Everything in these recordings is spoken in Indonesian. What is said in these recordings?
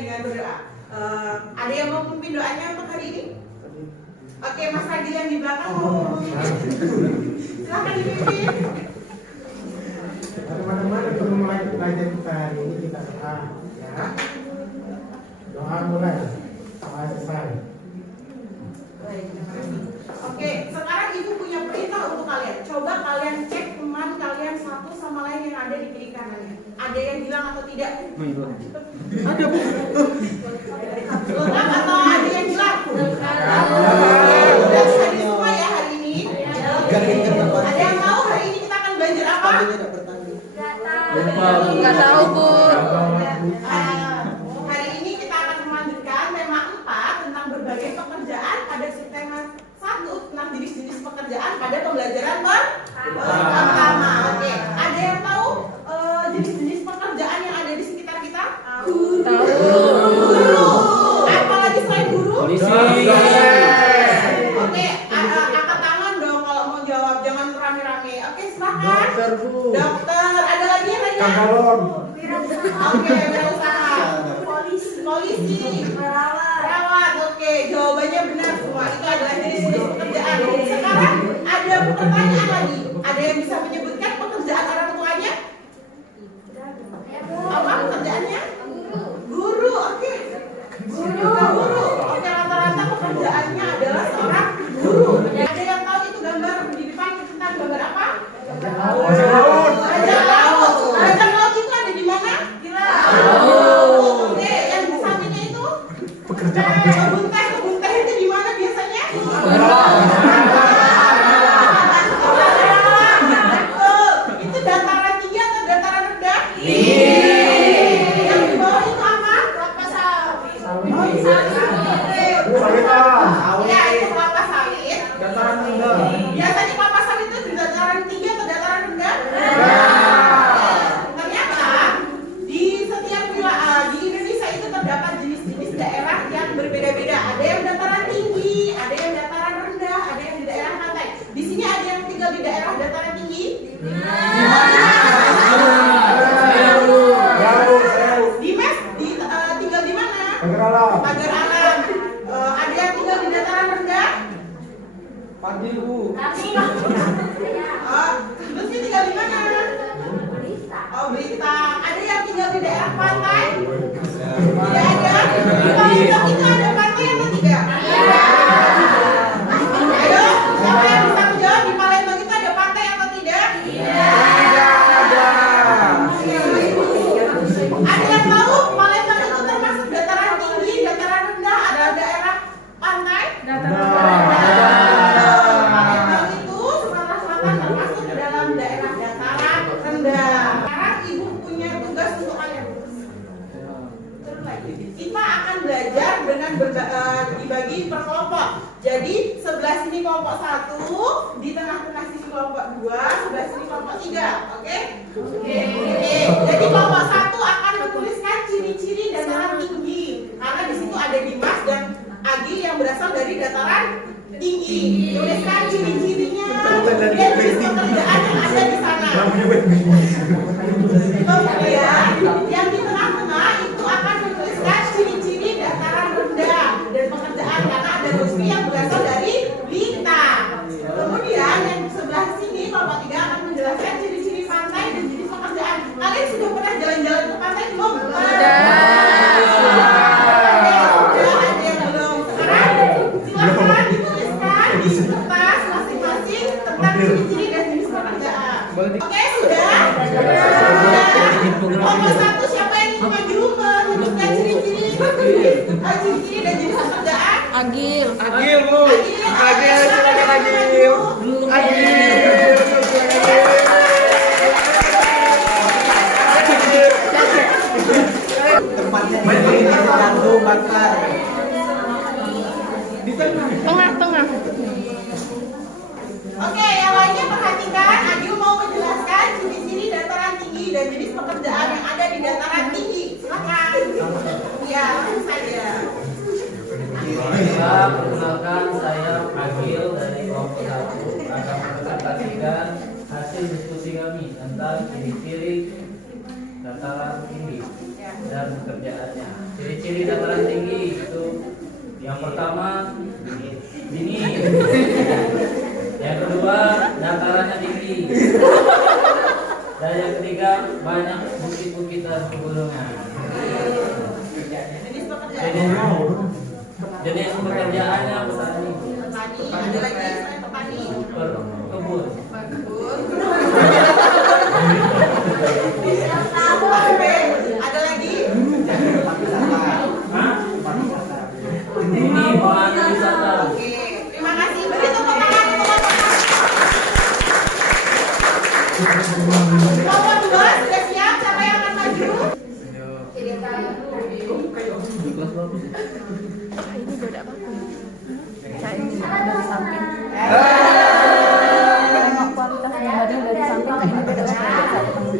dengan berdoa. Ada yang mau memimpin doanya untuk hari ini? Oke, Mas Ragil yang di belakang mau memimpin. Silakan dipimpin. Teman-teman, sebelum mulai belajar kita hari ini kita doa, ya. Doa mulai sampai selesai. Baik, terima kasih. Oke, sekarang Ibu punya perintah untuk kalian. Coba kalian cek teman kalian satu sama lain yang ada di kiri kanannya. Ada yang hilang atau tidak? Ada, Bu. Lengkap atau ada yang hilang? Udah bisa semua ya hari ini. Ada yang tahu hari ini kita akan belajar apa? Nggak tahu, Bu. Hari ini kita akan melanjutkan tema 4 tentang berbagai pekerjaan pada tema 1 tentang jenis-jenis pekerjaan pada pembelajaran pertama. Oke, ada yang tahu jenis-jenis pekerjaan yang ada di sekitar kita? Guru. Apalagi selain guru? Polisi. Oke, angkat tangan dong kalau mau jawab, jangan rame-rame. Oke, silakan. Dokter, Bu. Dokter, ada lagi yang lainnya? Kambalon. Oke, berusaha. Polisi. Perawat. Oke, jawabannya benar semua. Itu adalah jenis-jenis pekerjaan. Sekarang ada pertanyaan lagi. Ada yang bisa menyebutkan pekerjaan orang tuanya? Apa pekerjaannya? Guru. Oke. Guru. Oke, rata-rata pekerjaannya adalah seorang guru. Ada yang tahu itu gambar di depan tentang gambar apa? Bajak laut. Bajak laut. Bajak laut itu ada di mana? Di laut. Oke, yang di sampingnya itu? Pekerjaan. Kebun teh itu di mana biasanya? Betul. Itu dataran tinggi atau dataran rendah? Yang di bawah itu apa? Kelapa sawit. Ya, itu kelapa sawit. Dataran rendah. Biasanya kelapa sawit itu di dataran tinggi atau dataran rendah? Ternyata di setiap wilayah di Indonesia itu terdapat jenis-jenis daerah yang berbeda-beda. Ada yang dataran tinggi, ada yang dataran rendah, ada yang di daerah pantai. Di sini ada yang tinggal di daerah dataran tinggi? Dimas tinggal di mana? Pagar alam. Pagar alam. Ada yang tinggal di dataran rendah? Pagi, Bu. Terus dia tinggal di mana? Oh, Blitar. Ada yang tinggal di daerah pantai? Tidak ada. Di Palembang itu ada pantai atau tidak? Ayo, siapa yang bisa menjawab di Palembang itu ada pantai atau tidak? Ada yang tahu Palembang itu termasuk dataran tinggi, dataran rendah, ada daerah pantai? Palembang itu Sumatera Selatan termasuk dalam daerah dataran rendah. Sekarang Ibu punya tugas untuk kalian. Terus lagi, kita akan belajar dengan dibagi per kelompok. Jadi sebelah sini kelompok 1, di tengah-tengah sini kelompok 2, sebelah sini kelompok 3. Oke? Oke. Jadi kelompok 1 akan menuliskan ciri-ciri dataran tinggi. Karena di situ ada Dimas dan Agi yang berasal dari dataran tinggi. Tuliskan ciri-cirinya dan jenis pekerjaan yang ada di sana. Kemudian yang di tengah-tengah itu akan menuliskan ciri-ciri dataran rendah dan pekerjaan karena ada Lutfi yang berasal dari Blitar. Kemudian yang sebelah sini kelompok 3 akan menjelaskan ciri-ciri pantai dan jenis pekerjaan. Kalian sudah pernah jalan-jalan ke pantai belum? Sudah. Ada yang belum. Sekarang silakan dituliskan di kertas masing-masing tentang ciri-ciri dan jenis pekerjaan. Oke, sudah? Kelompok 1 siapa yang ingin maju menuliskan ciri-ciri dan jenis pekerjaan? Agil. Bu. Silakan Agil. Tempatnya di Bandung Bakar. Di Tengah. Oke, yang lainnya perhatikan. Agil mau menjelaskan ciri-ciri dataran tinggi dan jenis pekerjaan yang ada di dataran tinggi. Silakan. Ya, langsung saja. Perkenalkan saya Agil dari kelompok 1 akan mempresentasikan hasil diskusi kami tentang ciri-ciri dataran tinggi. Ya, dan pekerjaannya. Ciri-ciri dataran tinggi itu yang pertama dingin, yang kedua datarannya tinggi, dan yang ketiga banyak bukit-bukit dan pegunungan. Jenis pekerjaan. Jenis pekerjaannya petani, Petani. Ada lagi selain petani. berkebun. Oke, ada lagi? Hah? Ini pemandu wisata. Oke, terima kasih. Beri tepuk tangan untuk teman-teman. Kelompok 2 sudah siap? Siapa yang akan maju? Ini beda apa? Saya ini dari samping. Tengok kualitas gambarnya dari samping kayak ini beda sama dari saya ketemu.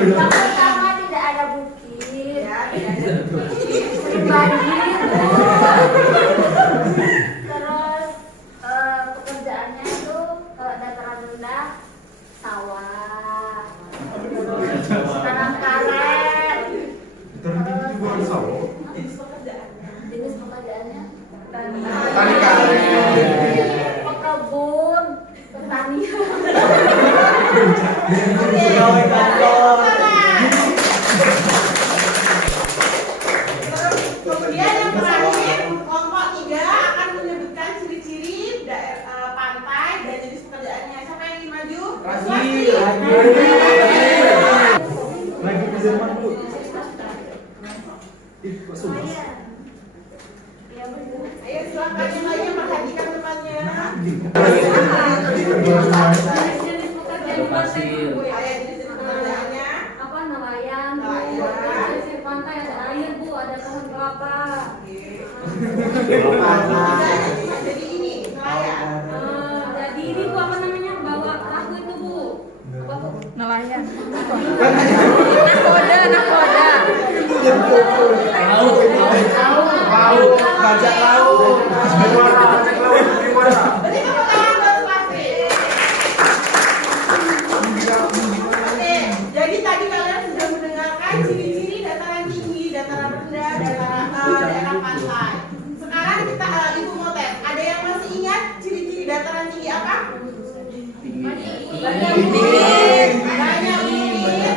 Pertama tidak ada bukit, banjir, terus pekerjaannya itu kalau dataran rendah sawah, tanam karet, Jenis pekerjaan. jenis pekerjaannya Tani karet. pekebun, pertanian. Pegawai kantor. Kemudian yang terakhir, kelompok 3 akan menyebutkan ciri-ciri daerah pantai dan jenis pekerjaannya. Siapa yang ingin maju? Lagi di zaman Bu. Ih, kok sulit? Ya benar. Ayo silakan yang lainnya perhatikan depannya. Jenis pekerjaan di pantai Bu ya. Ayo jenis pekerjaannya. Apa nelayan, Bu. Nelayan. Di pantai ada air Bu, ada pohon kelapa. Jadi ini nelayan. Jadi ini Bu apa namanya, bawa perahu itu Bu. Apa tuh? Nelayan. Nakoda. Laut. Laut, bajak laut. Gimana? Bajak laut gimana? Beri tepuk tangan buat Supasti. Oke, jadi tadi kalian sudah mendengarkan ciri-ciri dataran tinggi, dataran rendah, daerah pantai. Sekarang kita Ibu mau tes. Ada yang masih ingat ciri-ciri dataran tinggi apa? Banyak bukit,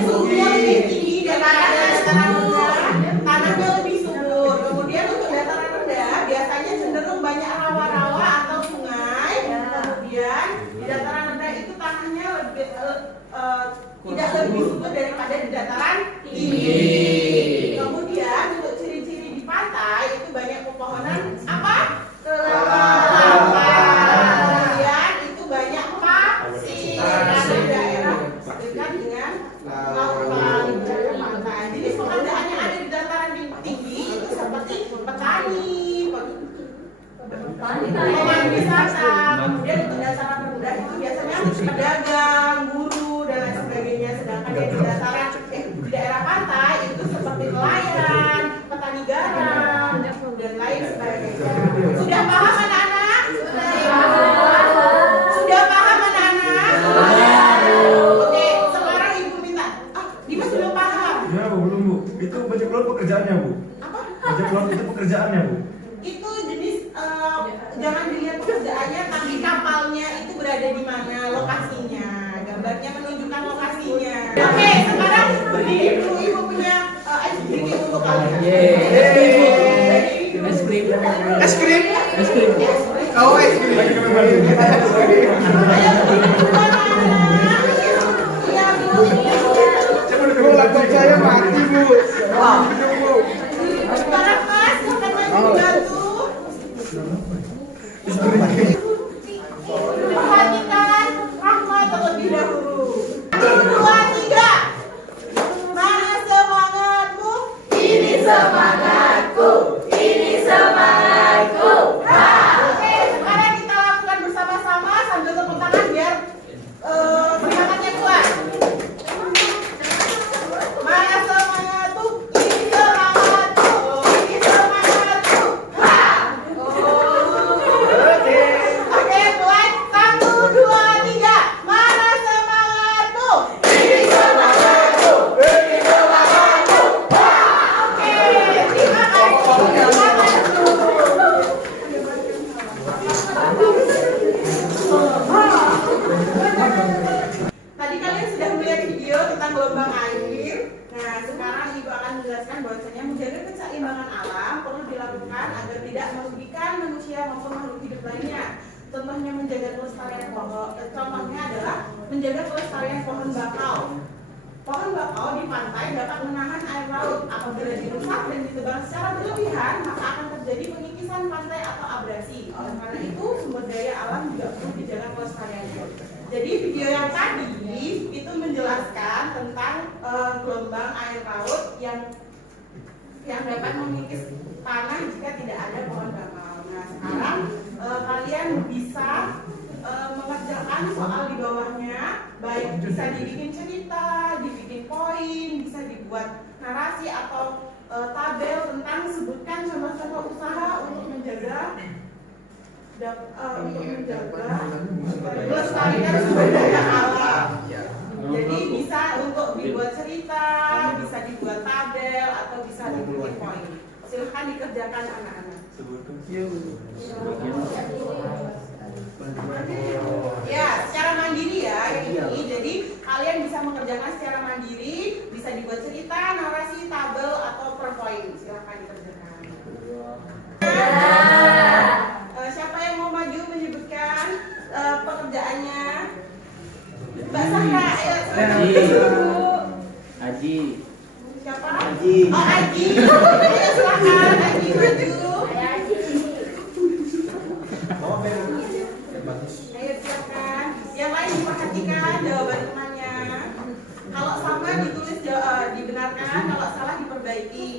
subur lebih tinggi daripada dataran rendah, tanahnya lebih subur. Kemudian untuk dataran rendah biasanya cenderung banyak rawa-rawa atau sungai. Kemudian di dataran rendah itu tanahnya lebih tidak lebih subur daripada di dataran tinggi. Kemudian untuk ciri-ciri di pantai itu banyak pepohonan apa? Kelapa. Kemudian itu banyak pasir karena daerah dekat dengan lautan daerah pantai. Jadi pekerjaan yang ada di dataran tinggi itu seperti petani, pemandu wisata. Kemudian untuk dataran rendah itu biasanya pedagang, guru dan lain sebagainya. Sedangkan yang di dataran di daerah pantai itu seperti nelayan, petani garam dan lain sebagainya. Sudah paham anak-anak? Sudah paham anak-anak? Oke, sekarang Ibu minta. Dimas belum paham. Ya Bu, belum Bu. Itu bajak laut pekerjaannya Bu. Apa? Bajak laut itu pekerjaannya Bu. Itu jenis jangan dilihat pekerjaannya, tapi kapalnya itu berada di mana, lokasinya. Gambarnya menunjukkan lokasinya. Oke, sekarang berdiri dulu. Ibu punya es krim untuk kalian. Es krim. Es krim. Es krim. Oh, es krim. Lagi kembali. Ayo berdiri dulu anak-anak. Iya, Bu. Coba Bu, laptop saya mati Bu. Bu. Sekarang Mas, akan maju bantu. Perhatikan Rahmat terlebih dahulu. 1, 2, 3. Mana semangatmu? Ini semangatku. Ini semangatku. Oke, sekarang kita lakukan bersama-sama sambil tepuk tangan biar semangatnya kuat. Mana semangatku? Ini semangatku. Ini semangatku. tidak merugikan manusia maupun makhluk hidup lainnya. Contohnya menjaga kelestarian pohon. Contohnya adalah menjaga kelestarian pohon bakau. Pohon bakau di pantai dapat menahan air laut. Apabila dirusak dan ditebang secara berlebihan, maka akan terjadi pengikisan pantai atau abrasi. Oleh karena itu, sumber daya alam juga perlu dijaga kelestariannya. Jadi video yang tadi itu menjelaskan tentang gelombang air laut yang dapat mengikis tanah jika tidak ada pohon bakau. Nah, sekarang kalian bisa mengerjakan soal di bawahnya, baik bisa dibikin cerita, dibikin poin, bisa dibuat narasi atau tabel tentang sebutkan contoh-contoh usaha untuk menjaga kelestarian sumber daya alam. Jadi bisa untuk dibuat cerita, bisa dibuat tabel, atau bisa dibikin poin. Silahkan dikerjakan anak-anak. Ya, secara mandiri ya yang ini. Jadi kalian bisa mengerjakan secara mandiri, bisa dibuat cerita, narasi, tabel, atau per poin. Silahkan dikerjakan. Siapa yang mau maju menyebutkan pekerjaannya? Mbak Sahra, ayo silakan. Aji. Siapa? Aji. Oh, Aji. Ayo silakan, Aji maju. Ayo silakan. Yang lain diperhatikan jawaban temannya. Kalau sama ditulis dibenarkan, kalau salah diperbaiki.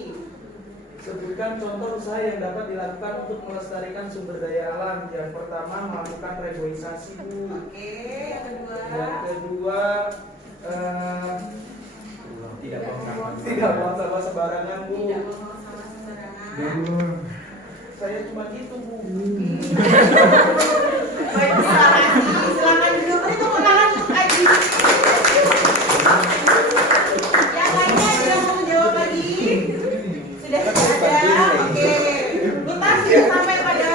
Sebutkan contoh usaha yang dapat dilakukan untuk melestarikan sumber daya alam. Yang pertama, melakukan reboisasi, Bu. Oke, yang kedua. Yang kedua, tidak buang sampah sembarangan, Bu. Tidak membuang sampah sembarangan. Saya cuma gitu, Bu. Baik, silakan duduk. Itu kenalan untuk Aji. Yang lainnya sudah mau menjawab lagi? Sudah ada. Oke. Kita sudah sampai pada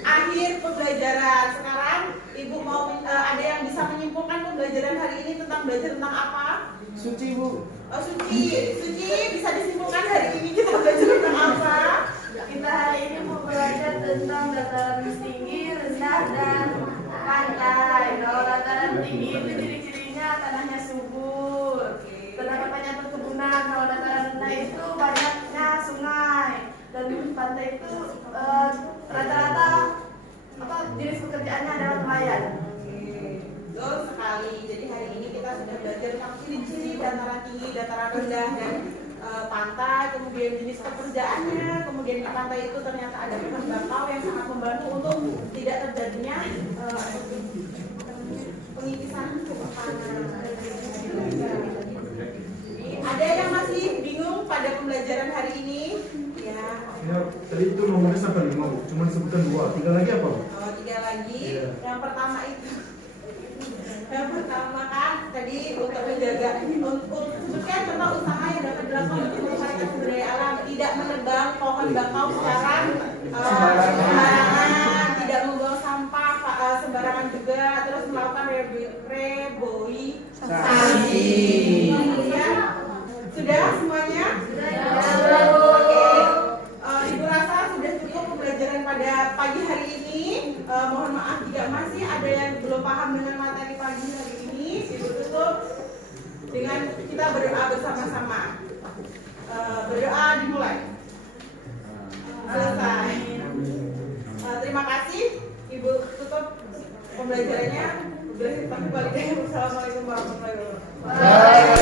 akhir pembelajaran. Sekarang Ibu mau ada yang bisa menyimpulkan pembelajaran hari ini tentang belajar tentang apa? Suci, Bu. Oh, suci. Suci bisa disimpulkan hari ini kita belajar tentang apa? Kita hari ini mau belajar tentang dataran tinggi, rendah, dan pantai. Kalau dataran tinggi itu ciri-cirinya tanahnya subur, terdapat banyak perkebunan. Kalau dataran rendah itu banyaknya sungai, dan pantai itu rata-rata jenis pekerjaannya adalah nelayan. Betul sekali. Jadi hari ini kita sudah belajar tentang ciri-ciri dataran tinggi, dataran rendah, dan pantai, kemudian jenis pekerjaannya, kemudian di pantai itu ternyata ada pohon bakau yang sangat membantu untuk tidak terjadinya pengikisan tanah. Ada yang masih bingung pada pembelajaran hari ini? Ya. Ya, tadi itu nomornya sampai 5, Bu. Cuma sebutkan 2. 3 lagi apa, Bu? Oh, 3 lagi. Iya. Yang pertama itu. Yang pertama kan tadi untuk menjaga, untuk sebutkan contoh usaha yang dapat dilakukan untuk melestarikan sumber daya alam, tidak menebang pohon bakau secara sembarangan, tidak membuang sampah sembarangan juga, terus melakukan reboisasi. Ya, sudah semuanya? Oke. Ibu rasa sudah cukup pembelajaran pada pagi hari ini. Mohon maaf jika masih ada yang belum paham dengan materi pagi hari ini. Ibu tutup dengan kita berdoa bersama-sama. Berdoa dimulai. Selesai. Terima kasih. Ibu tutup pembelajarannya. Wassalamualaikum warahmatullahi wabarakatuh.